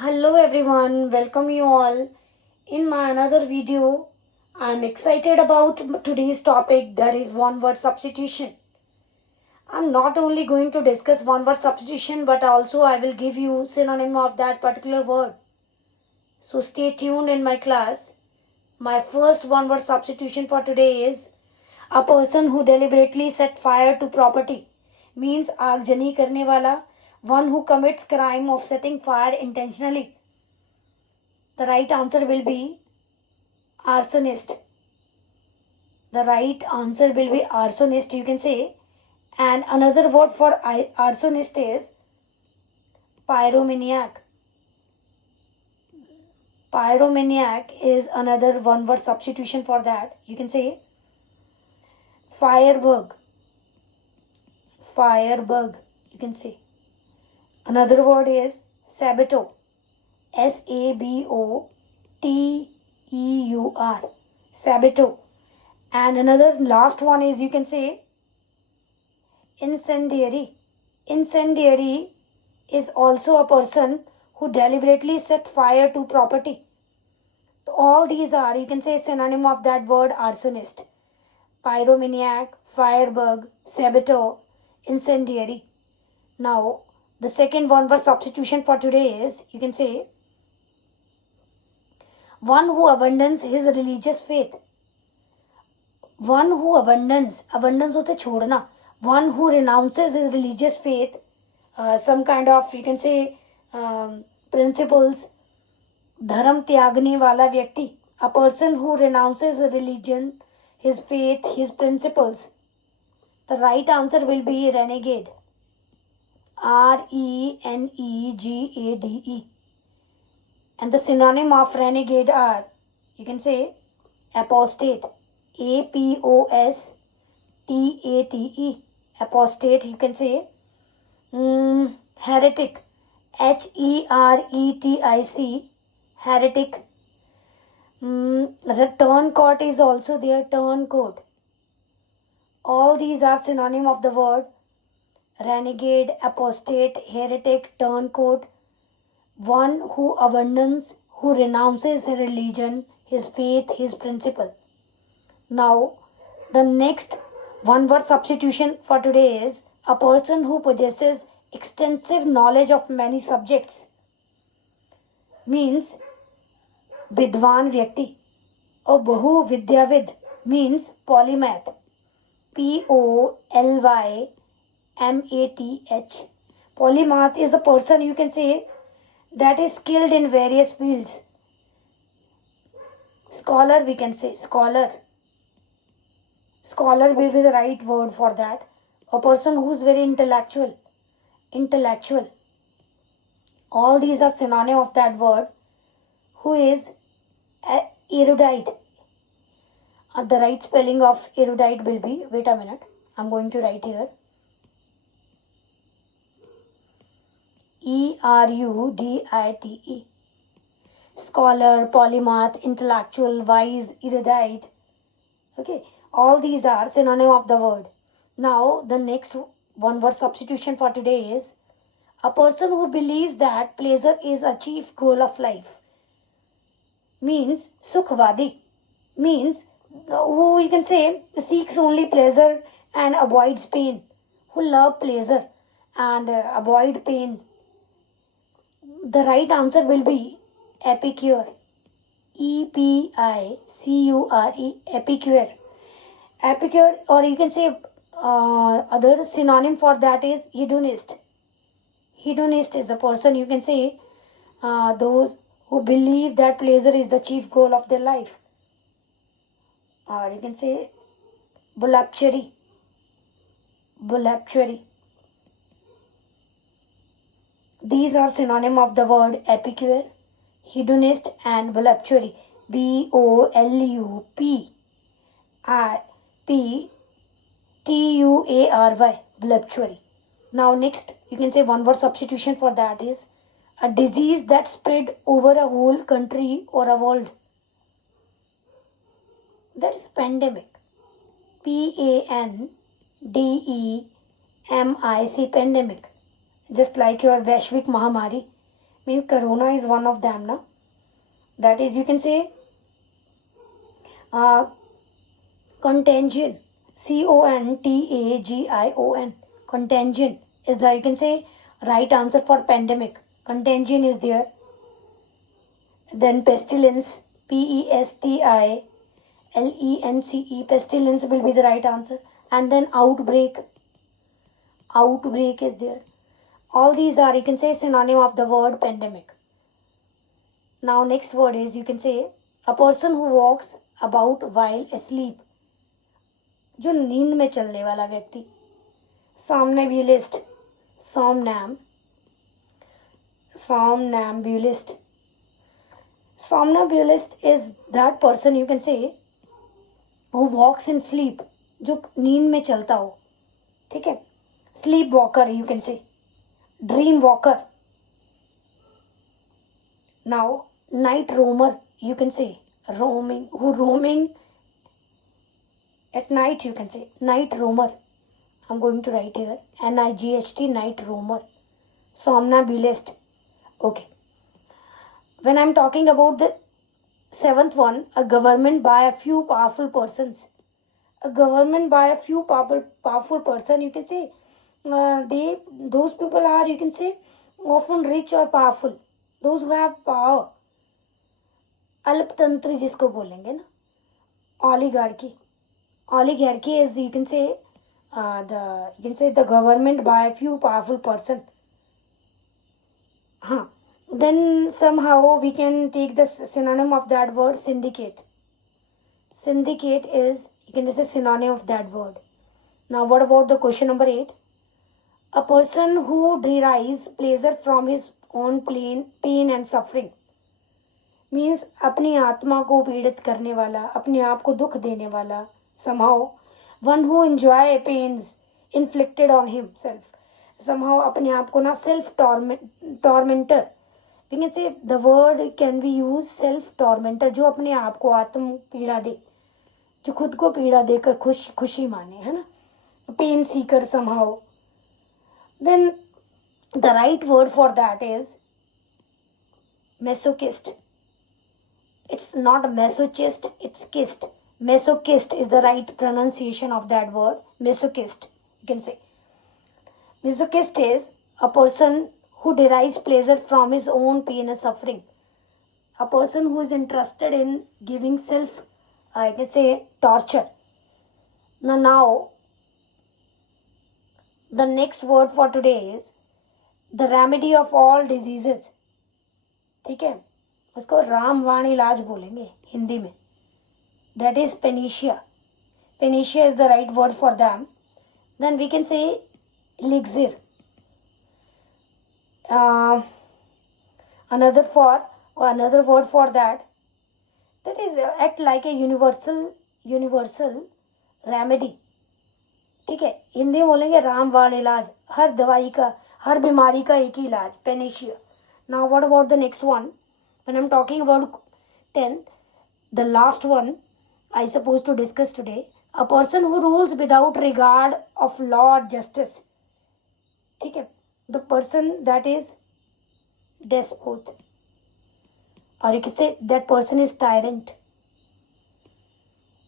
Hello everyone, welcome you all in my another video. I'm excited about today's topic, that is one word substitution. I'm not only going to discuss one word substitution, but also I will give you synonym of that particular word. So stay tuned in my class. My first one word substitution for today is a person who deliberately set fire to property. Means आगजनी करने वाला, one who commits crime of setting fire intentionally. The right answer will be arsonist. The right answer will be arsonist, you can say. And another word for arsonist is pyromaniac. Pyromaniac is another one word substitution for that. You can say firebug. Firebug, you can say. Another word is saboteur. Saboteur. Saboteur. And another last one is, you can say, incendiary. Incendiary is also a person who deliberately set fire to property. So all these are, you can say, synonym of that word arsonist. Pyromaniac, firebug, saboteur, incendiary. Now, the second one word substitution for today is, you can say, one who abandons his religious faith. One who abandons होते छोड़ना. One who renounces his religious faith, some kind of, you can say, principles. धर्म त्यागने वाला व्यक्ति. A person who renounces his religion, his faith, his principles. The right answer will be renegade. Renegade. And the synonym of renegade are, you can say, apostate. Apostate. Apostate, you can say. Heretic. Heretic. Heretic. Turncoat is also there. Turncoat. All these are synonym of the word renegade, apostate, heretic, turncoat. One who abandons, who renounces his religion, his faith, his principle. Now, the next one word substitution for today is a person who possesses extensive knowledge of many subjects. Means vidwan vyakti. Or bahu vidyavid means polymath. Polymath. Polymath is a person, you can say, that is skilled in various fields. Scholar, we can say, scholar. Scholar will be the right word for that. A person who is very intellectual. Intellectual. All these are synonym of that word. Who is erudite. The right spelling of erudite will be, wait a minute, I'm going to write here. Erudite. Scholar, polymath, intellectual, wise, erudite. Okay, all these are synonym of the word. Now, the next one word substitution for today is a person who believes that pleasure is a chief goal of life. Means sukhvadi. Means who, you can say, seeks only pleasure and avoids pain. Who love pleasure and avoid pain. The right answer will be epicure. Epicure. Epicure. Epicure, or you can say other synonym for that is hedonist. Hedonist is a person, you can say, those who believe that pleasure is the chief goal of their life. Or you can say voluptuary. Voluptuary. These are synonym of the word epicure, hedonist and voluptuary. Voluptuary. Voluptuary. Now next, you can say one word substitution for that is a disease that spread over a whole country or a world. That is pandemic. Pandemic. pandemic. Just like your Vaishvik Mahamari. Means corona is one of them, na? That is, you can say contagion. Contagion. Contagion is the, you can say, right answer for pandemic. Contagion is there. Then pestilence. Pestilence. Pestilence will be the right answer. And then outbreak. Outbreak is there. All these are, you can say, synonym of the word pandemic. Now next word is, you can say, a person who walks about while asleep. जो नींद में चलने वाला व्यक्ति. Somnambulist. Somnambulist. Somnambulist is that person, you can say, who walks in sleep. जो नींद में चलता हो. ठीक है. Sleep walker, you can say. Dream walker. Now night roamer, you can say. Roaming at night, you can say. Night roamer. I'm going to write here. NIGHT, night roamer. Somnambulist. Okay. When I'm talking about the seventh one, a government by a few powerful persons. A government by a few powerful person, you can say. Those people are, you can say, often rich or powerful. Those who have power. अल्पतंत्री जिसको बोलेंगे ना. Oligarchy. Oligarchy is, you can say, the government by a few powerful person. Then somehow we can take the synonym of that word, syndicate. Syndicate is, you can say, synonym of that word. Now what about the question number 8? A person who derives pleasure from his own pain and suffering. Means अपनी आत्मा को पीड़ित करने वाला, अपने आप को दुख देने वाला. Somehow one who enjoy pains inflicted on himself. Somehow अपने आप को ना self tormentor. We can say the word can be used, self tormentor. जो अपने आप को आत्म पीड़ा दे, जो खुद को पीड़ा देकर खुशी माने, है ना. Pain seeker somehow. Then the right word for that is masochist. It's not masochist, it's kist. Masochist is the right pronunciation of that word. Masochist, you can say. Masochist is a person who derives pleasure from his own pain and suffering. A person who is interested in giving self, I can say, torture. Now, the next word for today is the remedy of all diseases. ठीक है, उसको रामवाण इलाज बोलेंगे हिंदी में. That is panacea. Panacea is the right word for them. Then we can say elixir. Another word for that is act like a universal remedy. ठीक है, हिंदी में बोलेंगे रामवाण इलाज. हर दवाई का, हर बीमारी का एक ही इलाज, panacea. Now what about the next one? When I'm talking about 10th, the last one I suppose to discuss today, a person who rules without regard of law or justice. ठीक है, the person that is despot, or you can say that person is tyrant,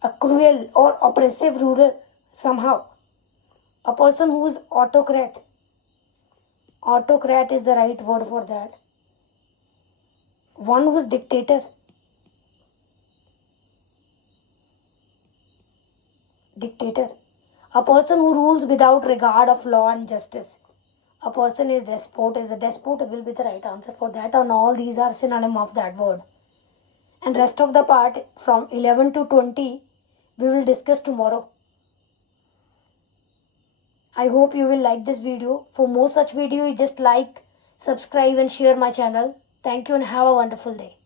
a cruel or oppressive ruler somehow. A person who is autocrat. Autocrat is the right word for that. One who is dictator. Dictator. A person who rules without regard of law and justice. A person is despot. Is a despot will be the right answer for that. And all these are synonym of that word. And rest of the part from 11 to 20 we will discuss tomorrow. I hope you will like this video. For more such videos, just like, subscribe and share my channel. Thank you and have a wonderful day.